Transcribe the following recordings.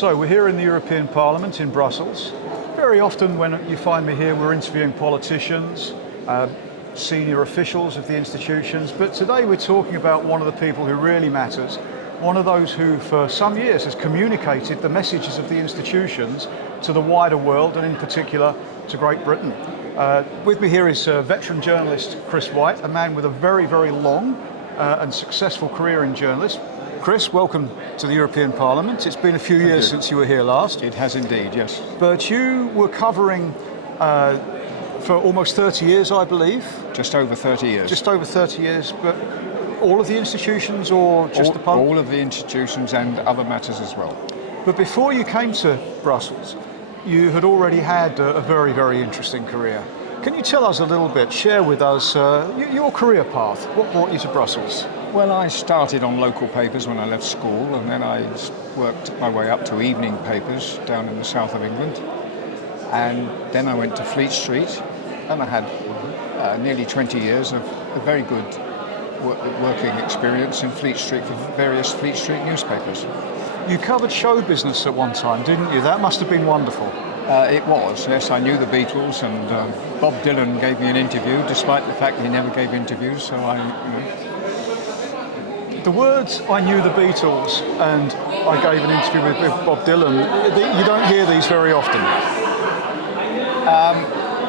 So we're here in the European Parliament in Brussels. Very often when you find me here, we're interviewing politicians, senior officials of the institutions, but today we're talking about one of the people who really matters, one of those who for some years has communicated the messages of the institutions to the wider world and in particular to Great Britain. With me here is veteran journalist Chris White, a man with a very, very long and successful career in journalism. Chris, welcome to the European Parliament. It's been a few years since you were here last. It has indeed, yes. But you were covering for almost 30 years, I believe. Just over 30 years. Just over 30 years, but all of the institutions or just the Parliament? All of the institutions and other matters as well. But before you came to Brussels, you had already had a very, very interesting career. Can you tell us a little bit, share with us your career path? What brought you to Brussels? Well, I started on local papers when I left school, and then I worked my way up to evening papers down in the south of England. And then I went to Fleet Street, and I had nearly 20 years of a very good working experience in Fleet Street for various Fleet Street newspapers. You covered show business at one time, didn't you? That must have been wonderful. It was, yes. I knew the Beatles, and Bob Dylan gave me an interview, despite the fact he never gave interviews, so The words, I knew the Beatles, and I gave an interview with Bob Dylan, you don't hear these very often.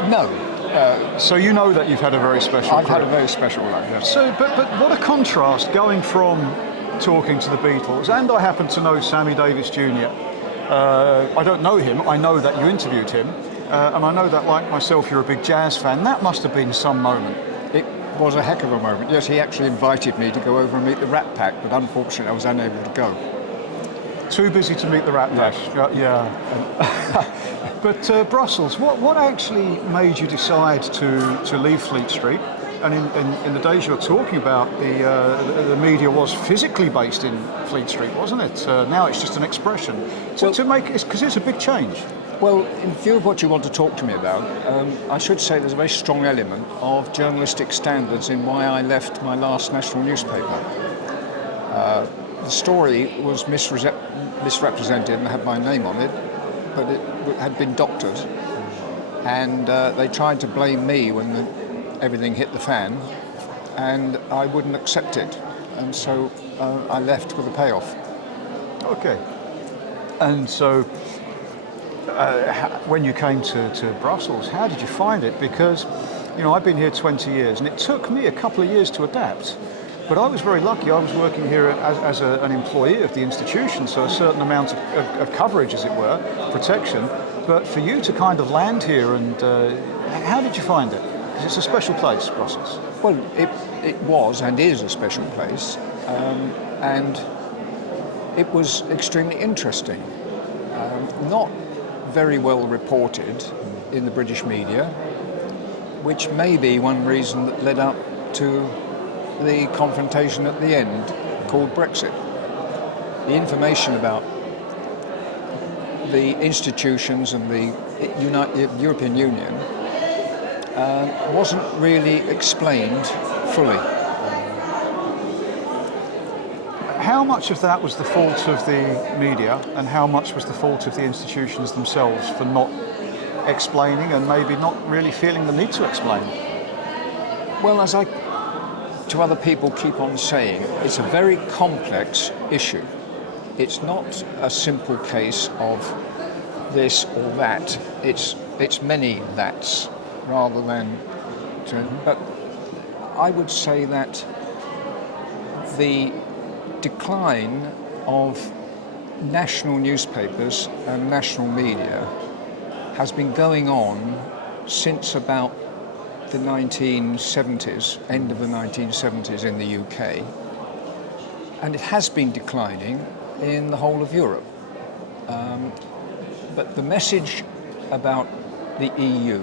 No. So you know that you've had a very special I've career. had a very special life, yes. So, but what a contrast going from talking to the Beatles, and I happen to know Sammy Davis Jr. I don't know him, I know that you interviewed him, and I know that, like myself, you're a big jazz fan. That must have been some moment. It was a heck of a moment. Yes, he actually invited me to go over and meet the Rat Pack, but unfortunately I was unable to go. Too busy to meet the Rat Pack. Yes. Yeah. But Brussels, what actually made you decide to leave Fleet Street? And in the days you're talking about, the media was physically based in Fleet Street, wasn't it? Now it's just an expression. To make it, because it's a big change. Well, in view of what you want to talk to me about, I should say there's a very strong element of journalistic standards in why I left my last national newspaper. The story was misrepresented and had my name on it, but it had been doctored, and they tried to blame me when everything hit the fan, and I wouldn't accept it, and so I left with a payoff. Okay. And so when you came to Brussels, how did you find it? Because, you know, I've been here 20 years, and it took me a couple of years to adapt. But I was very lucky. I was working here as an employee of the institution, so a certain amount of coverage, as it were, protection. But for you to kind of land here, and how did you find it? Because it's a special place, Brussels. Well, it was and is a special place, and it was extremely interesting. Not very well reported in the British media, which may be one reason that led up to the confrontation at the end called Brexit. The information about the institutions and the European Union wasn't really explained fully. How much of that was the fault of the media, and how much was the fault of the institutions themselves for not explaining and maybe not really feeling the need to explain? Well, as I to other people keep on saying, it's a very complex issue. It's not a simple case of this or that. It's many that's rather than. But I would say that the decline of national newspapers and national media has been going on since about the 1970s, end of the 1970s in the UK, and it has been declining in the whole of Europe. But the message about the EU,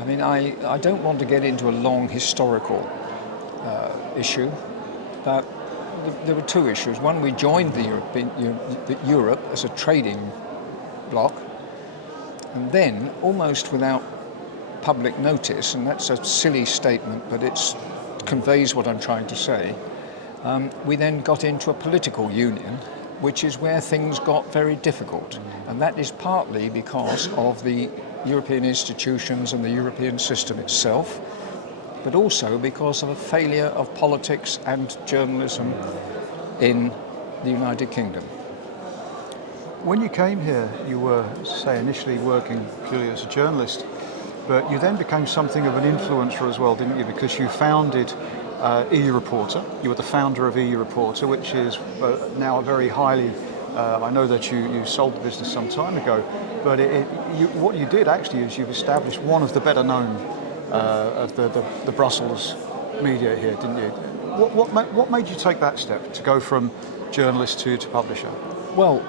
I mean, I don't want to get into a long historical issue, but there were two issues. One, we joined Europe as a trading bloc, and then, almost without public notice, and that's a silly statement, but it conveys what I'm trying to say, we then got into a political union which is where things got very difficult. And that is partly because of the European institutions and the European system itself, but also because of a failure of politics and journalism in the United Kingdom. When you came here, you were, say, initially working purely as a journalist, but you then became something of an influencer as well, didn't you? Because you founded EU Reporter. You were the founder of EU Reporter, which is now a very highly, I know that you sold the business some time ago, but what you did actually is you've established one of the better known of the Brussels media here, didn't you? What made you take that step to go from journalist to publisher? Well,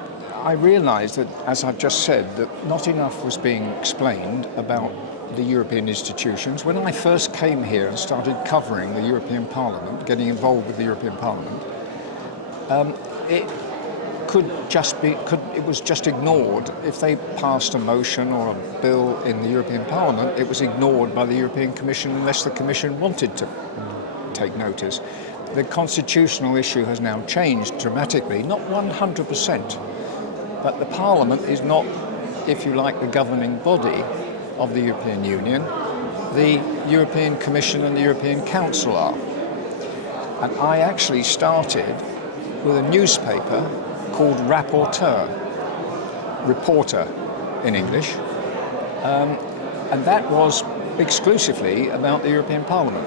I realised that, as I've just said, that not enough was being explained about the European institutions. When I first came here and started covering the European Parliament, getting involved with the European Parliament, it was just ignored. If they passed a motion or a bill in the European Parliament, it was ignored by the European Commission unless the Commission wanted to take notice. The constitutional issue has now changed dramatically, not 100%, but the Parliament is not, if you like, the governing body of the European Union. The European Commission and the European Council are. And I actually started with a newspaper called Rapporteur, reporter in English, and that was exclusively about the European Parliament.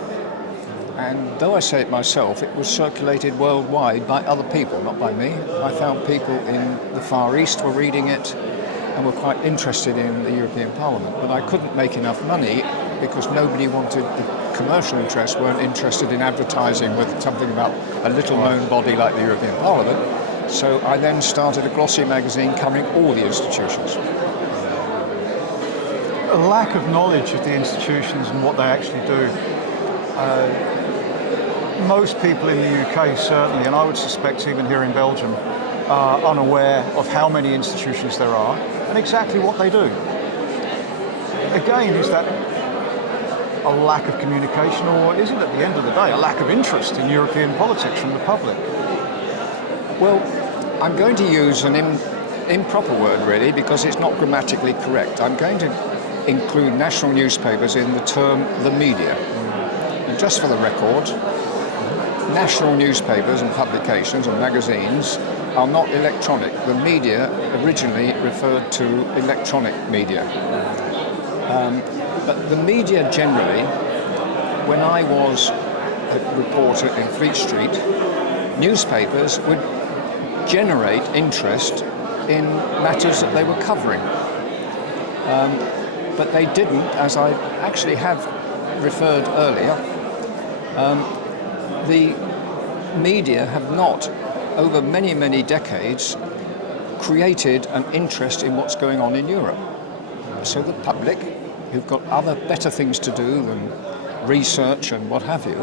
And though I say it myself, it was circulated worldwide by other people, not by me. I found people in the Far East were reading it and were quite interested in the European Parliament. But I couldn't make enough money because nobody wanted, the commercial interests weren't interested in advertising with something about a little-known body like the European Parliament. So I then started a glossy magazine covering all the institutions. A lack of knowledge of the institutions and what they actually do. Most people in the UK certainly, and I would suspect even here in Belgium, are unaware of how many institutions there are and exactly what they do. Again, is that a lack of communication, or is it at the end of the day a lack of interest in European politics from the public? Well, I'm going to use an improper word really because it's not grammatically correct. I'm going to include national newspapers in the term the media. And just for the record, national newspapers and publications and magazines are not electronic. The media originally referred to electronic media. But the media generally, when I was a reporter in Fleet Street, newspapers would generate interest in matters that they were covering. But they didn't, as I actually have referred earlier, the media have not, over many, many decades, created an interest in what's going on in Europe. So the public, who've got other better things to do than research and what have you,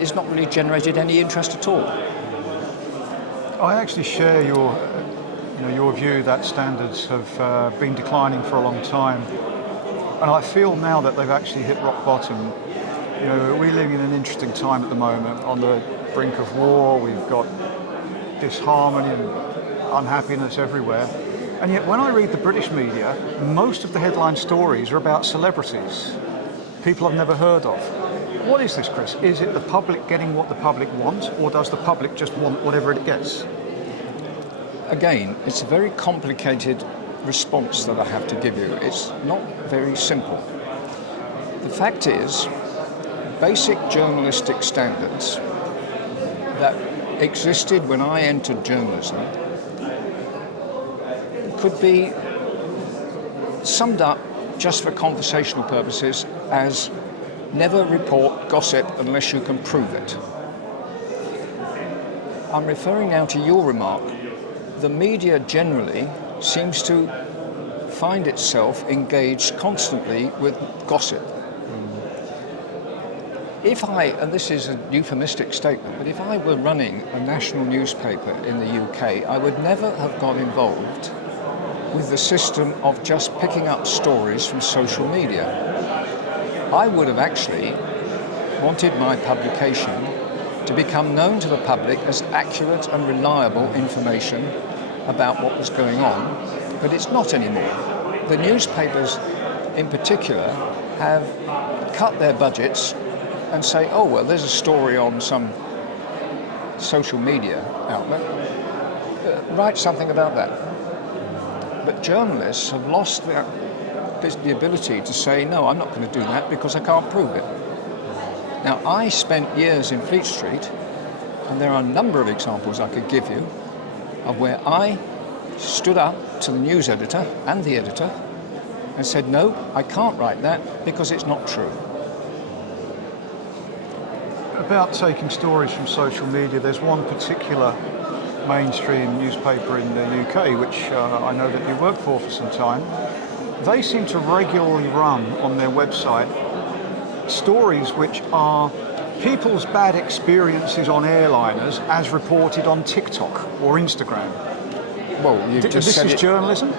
is not really generated any interest at all. I actually share your view that standards have been declining for a long time, and I feel now that they've actually hit rock bottom. You know, we're living in an interesting time at the moment, on the brink of war. We've got disharmony and unhappiness everywhere. And yet when I read the British media, most of the headline stories are about celebrities, people I've never heard of. What is this, Chris? Is it the public getting what the public wants, or does the public just want whatever it gets? Again, it's a very complicated response that I have to give you. It's not very simple. The fact is, basic journalistic standards that existed when I entered journalism could be summed up, just for conversational purposes, as never report gossip unless you can prove it. I'm referring now to your remark. The media generally seems to find itself engaged constantly with gossip. If I, and this is a euphemistic statement, but if I were running a national newspaper in the UK, I would never have got involved with the system of just picking up stories from social media. I would have actually wanted my publication to become known to the public as accurate and reliable information about what was going on, but it's not anymore. The newspapers in particular have cut their budgets and say, oh, well, there's a story on some social media outlet, write something about that. But journalists have lost the ability to say, no, I'm not going to do that because I can't prove it. Now, I spent years in Fleet Street, and there are a number of examples I could give you of where I stood up to the news editor and the editor and said, no, I can't write that because it's not true. About taking stories from social media, there's one particular mainstream newspaper in the UK, which I know that you worked for some time. They seem to regularly run on their website stories which are people's bad experiences on airliners as reported on TikTok or Instagram. Well, you just this said is it. journalism?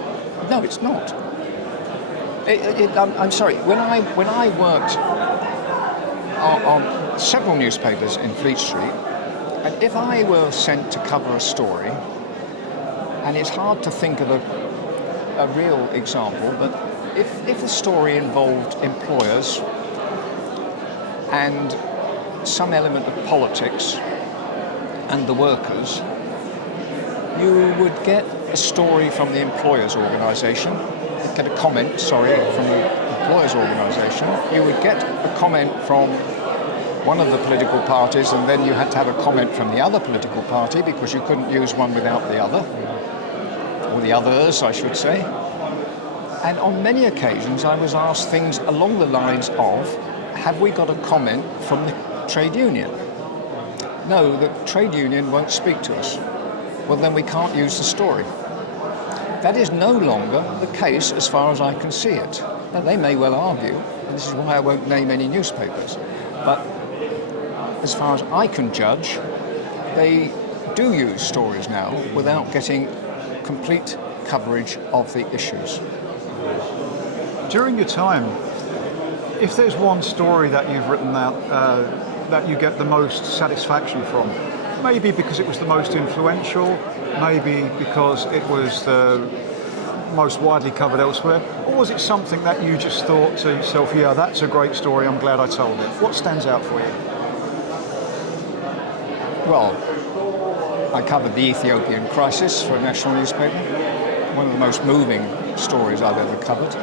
No, it's not. I'm sorry. When I worked on several newspapers in Fleet Street, and if I were sent to cover a story, and it's hard to think of a real example, but if the story involved employers and some element of politics and the workers, you would get a story from the employers' organisation, get a comment, from the employers' organisation, you would get a comment from one of the political parties, and then you had to have a comment from the other political party because you couldn't use one without the other, or the others, I should say. And on many occasions I was asked things along the lines of, have we got a comment from the trade union? No, the trade union won't speak to us. Well, then we can't use the story. That is no longer the case as far as I can see it. Now, they may well argue, and this is why I won't name any newspapers, but as far as I can judge, they do use stories now without getting complete coverage of the issues. During your time, if there's one story that you've written out that you get the most satisfaction from, maybe because it was the most influential, maybe because it was the most widely covered elsewhere, or was it something that you just thought to yourself, yeah, that's a great story, I'm glad I told it? What stands out for you? Well, I covered the Ethiopian crisis for a national newspaper, one of the most moving stories I've ever covered.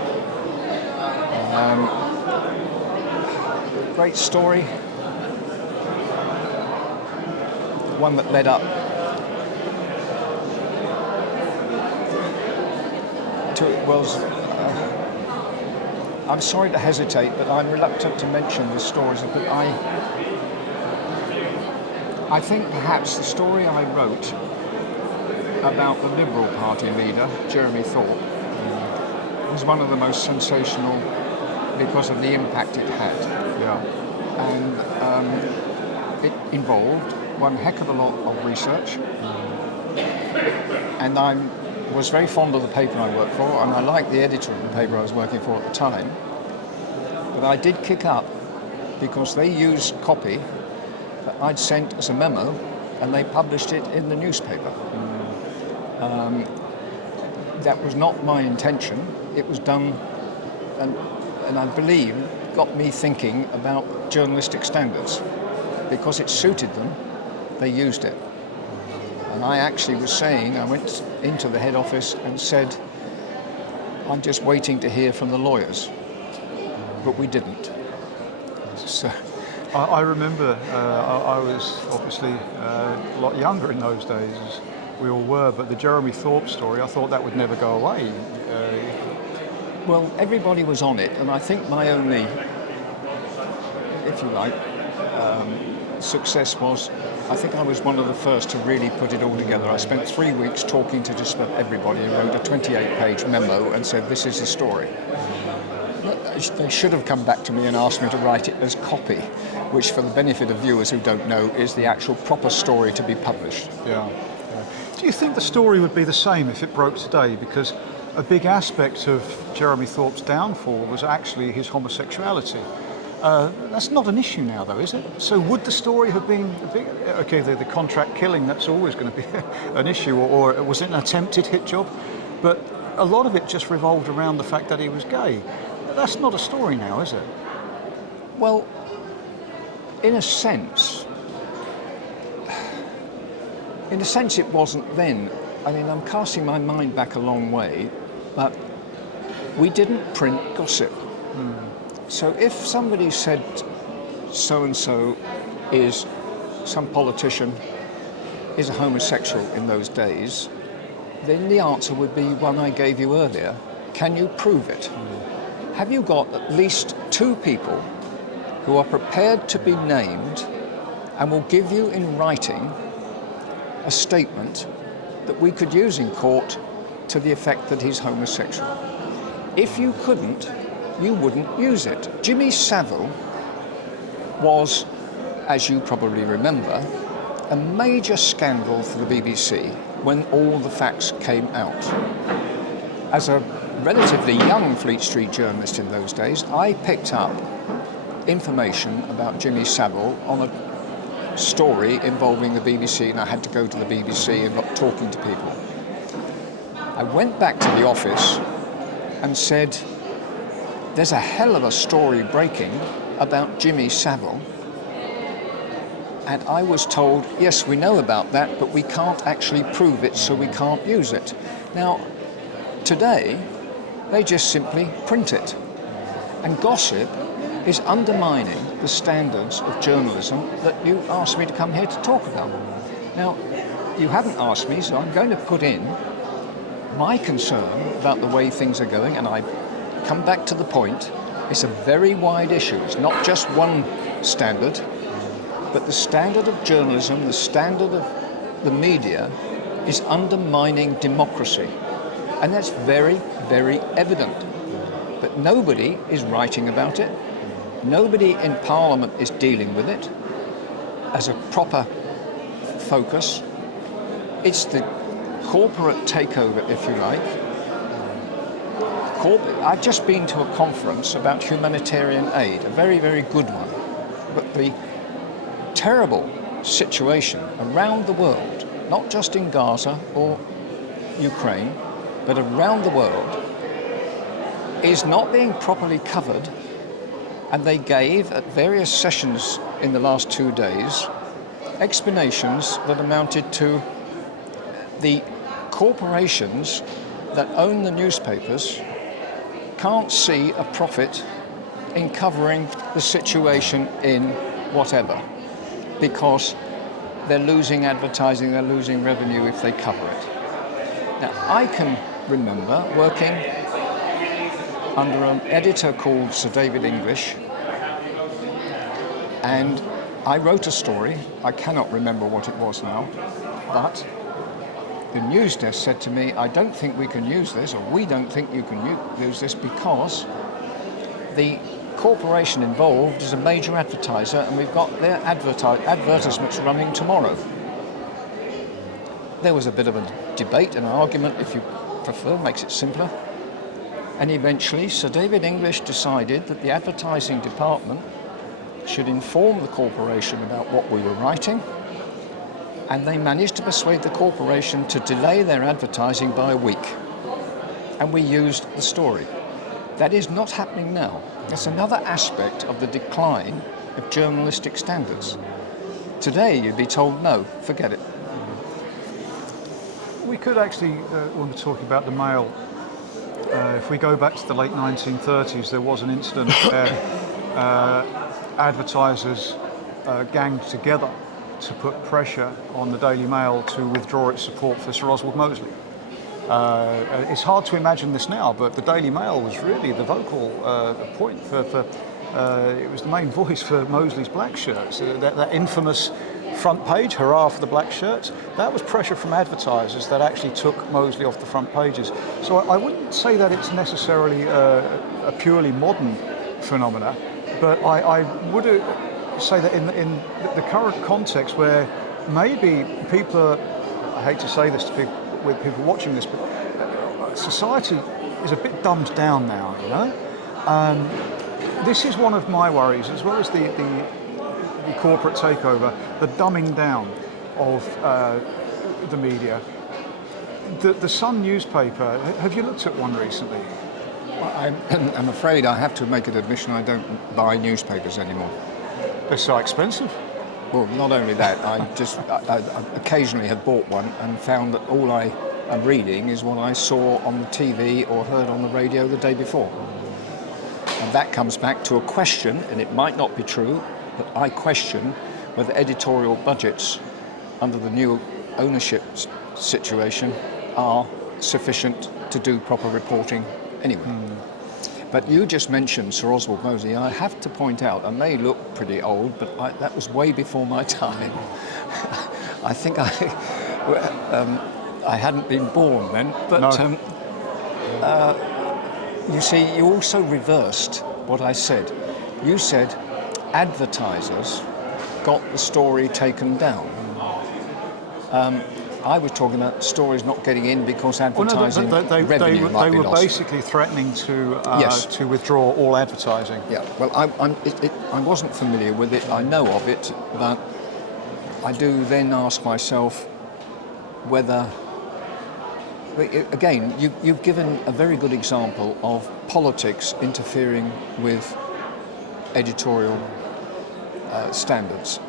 Great story, one that led up to I'm sorry to hesitate, but I'm reluctant to mention the stories, but I think perhaps the story I wrote about the Liberal Party leader, Jeremy Thorpe, was one of the most sensational because of the impact it had. Yeah. And it involved one heck of a lot of research. And I was very fond of the paper I worked for, and I liked the editor of the paper I was working for at the time. But I did kick up because they used copy that I'd sent as a memo, and they published it in the newspaper. That was not my intention. It was done, and I believe got me thinking about journalistic standards. Because it suited them, they used it. And I actually was saying, I went into the head office and said, I'm just waiting to hear from the lawyers. But we didn't. So I remember I was obviously a lot younger in those days, as we all were, but the Jeremy Thorpe story, I thought that would never go away. Well, everybody was on it, and I think my only, if you like, success was, I think I was one of the first to really put it all together. I spent 3 weeks talking to just about everybody and wrote a 28-page memo and said, this is the story. They should have come back to me and asked me to write it as copy, which, for the benefit of viewers who don't know, is the actual proper story to be published. Yeah. Do you think the story would be the same if it broke today? Because a big aspect of Jeremy Thorpe's downfall was actually his homosexuality. That's not an issue now, though, is it? So would the story have been a big, okay, the contract killing, that's always going to be an issue, or was it an attempted hit job? But a lot of it just revolved around the fact that he was gay. That's not a story now, is it? Well, in a sense it wasn't then. I mean, I'm casting my mind back a long way, but we didn't print gossip. So if somebody said so-and-so is, some politician is a homosexual in those days, then the answer would be one I gave you earlier. Can you prove it? Have you got at least two people who are prepared to be named and will give you in writing a statement that we could use in court to the effect that he's homosexual? If you couldn't, you wouldn't use it. Jimmy Savile was, as you probably remember, a major scandal for the BBC when all the facts came out. As a relatively young Fleet Street journalist in those days, I picked up information about Jimmy Savile on a story involving the BBC, and I had to go to the BBC and got talking to people. I went back to the office and said, there's a hell of a story breaking about Jimmy Savile. And I was told, yes, we know about that, but we can't actually prove it, so we can't use it. Now, today, they just simply print it. And gossip is undermining the standards of journalism that you asked me to come here to talk about. Now, you haven't asked me, so I'm going to put in my concern about the way things are going, and I come back to the point. It's a very wide issue. It's not just one standard, but the standard of journalism, the standard of the media is undermining democracy. And that's very, very evident. But nobody is writing about it. Nobody in Parliament is dealing with it as a proper focus. It's the corporate takeover, if you like. I've just been to a conference about humanitarian aid, a very, very good one. But the terrible situation around the world, not just in Gaza or Ukraine, but around the world, is not being properly covered. And they gave, at various sessions in the last 2 days, explanations that amounted to the corporations that own the newspapers can't see a profit in covering the situation in whatever, because they're losing advertising, they're losing revenue if they cover it. Now, I can remember working under an editor called Sir David English, and I wrote a story. I cannot remember what it was now, but the news desk said to me, I don't think we can use this, or we don't think you can use this, because the corporation involved is a major advertiser and we've got their advertisements running tomorrow. There was a bit of a debate, an argument, if you prefer, makes it simpler. And eventually Sir David English decided that the advertising department should inform the corporation about what we were writing, and they managed to persuade the corporation to delay their advertising by a week. And we used the story. That is not happening now. That's another aspect of the decline of journalistic standards. Today you'd be told, no, forget it. We could actually, when we're talking about the Mail, if we go back to the late 1930s, there was an incident where advertisers ganged together to put pressure on the Daily Mail to withdraw its support for Sir Oswald Mosley. It's hard to imagine this now, but the Daily Mail was really the vocal point for it was the main voice for Mosley's black shirts. That infamous front page, hurrah for the black shirts, that was pressure from advertisers that actually took Mosley off the front pages. So I wouldn't say that it's necessarily a purely modern phenomena, but I would say that in the current context where maybe people, I hate to say this to people, with people watching this, but society is a bit dumbed down now, you know? This is one of my worries, as well as the corporate takeover, the dumbing down of the media. The Sun newspaper, have you looked at one recently? I'm afraid I have to make an admission, I don't buy newspapers anymore. They're so expensive. Well, not only that, I occasionally have bought one and found that all I am reading is what I saw on the TV or heard on the radio the day before. And that comes back to a question, and it might not be true, but I question whether editorial budgets under the new ownership situation are sufficient to do proper reporting anyway. But you just mentioned Sir Oswald Mosley. I have to point out, I may look pretty old, but that was way before my time. I think I hadn't been born then. But No. You see, you also reversed what I said. You said advertisers got the story taken down. I was talking about stories not getting in because advertising revenue might be they were lost. basically threatening to Yes. to withdraw all advertising. Yeah, well, I wasn't familiar with it. I know of it, but I do then ask myself whether. Again, you've given a very good example of politics interfering with editorial standards.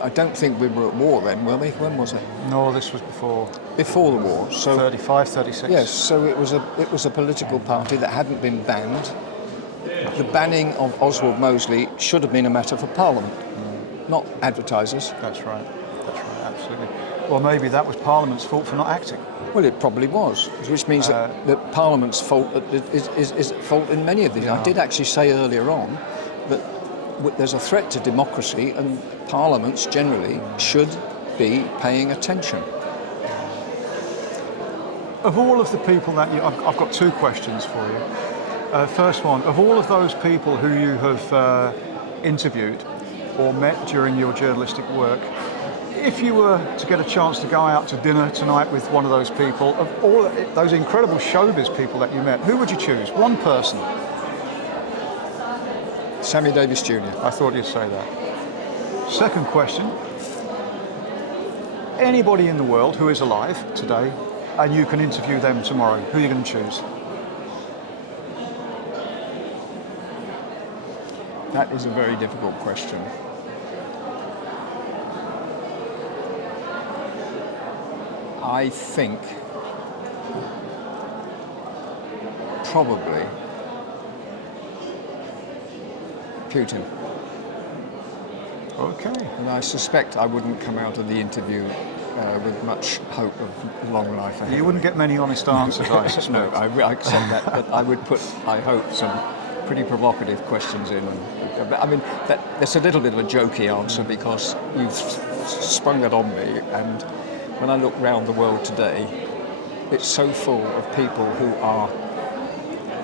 I don't think we were at war then, were we? When was it? No, this was before Before the war. So 35, 36. yes, so it was a political party that hadn't been banned. The banning of Oswald Mosley should have been a matter for Parliament, not advertisers. That's right. That's right. Absolutely. Well, maybe that was Parliament's fault for not acting. Well, it probably was, which means that Parliament's fault is at fault in many of these. I did actually say earlier on that there's a threat to democracy, and parliaments generally should be paying attention. Of all of the people that I've got two questions for you. First one, of all of those people who you have interviewed or met during your journalistic work, if you were to get a chance to go out to dinner tonight with one of those people, of all those incredible showbiz people that you met, who would you choose? One person. Sammy Davis Jr. I thought you'd say that. Second question. Anybody in the world who is alive today and you can interview them tomorrow, who are you going to choose? That is a very difficult question. I think probably Putin. Okay. And I suspect I wouldn't come out of the interview with much hope of long life ahead. You wouldn't get many honest answers, I suspect. No, I accept that, but I would put, I hope, some pretty provocative questions in. I mean, that's a little bit of a jokey answer because you've sprung that on me, and when I look round the world today, it's so full of people who are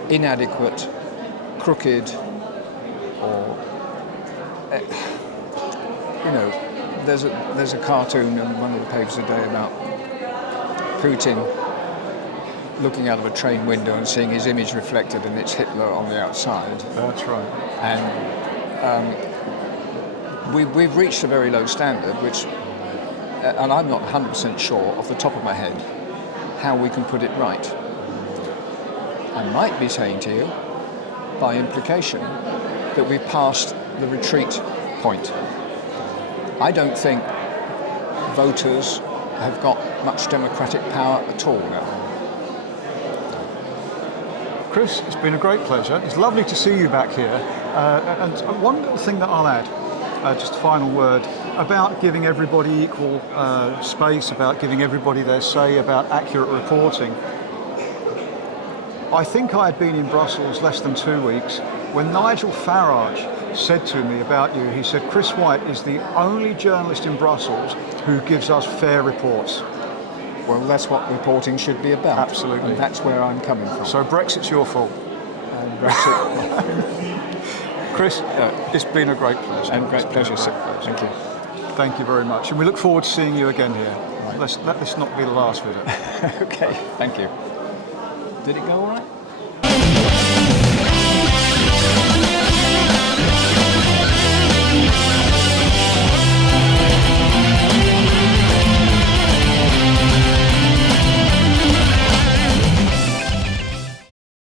inadequate, crooked, or there's a cartoon in one of the papers today about Putin looking out of a train window and seeing his image reflected, and it's Hitler on the outside. That's right. And we've reached a very low standard, which, and I'm not 100% sure off the top of my head how we can put it right. I might be saying to you, by implication, that we've passed the retreat point. I don't think voters have got much democratic power at all now. Chris, it's been a great pleasure. It's lovely to see you back here. And one little thing that I'll add, just a final word, about giving everybody equal space, about giving everybody their say, about accurate reporting. I think I had been in Brussels less than 2 weeks when Nigel Farage said to me about you, he said, Chris White is the only journalist in Brussels who gives us fair reports. Well, that's what reporting should be about. Absolutely. And that's where I'm coming from. So Brexit's your fault. And Brexit. Chris, it's been a great pleasure. And great pleasure, sir. Thank you. Thank you very much. And we look forward to seeing you again here. Right. Let this not be the last visit. Okay, thank you. Did it go all right?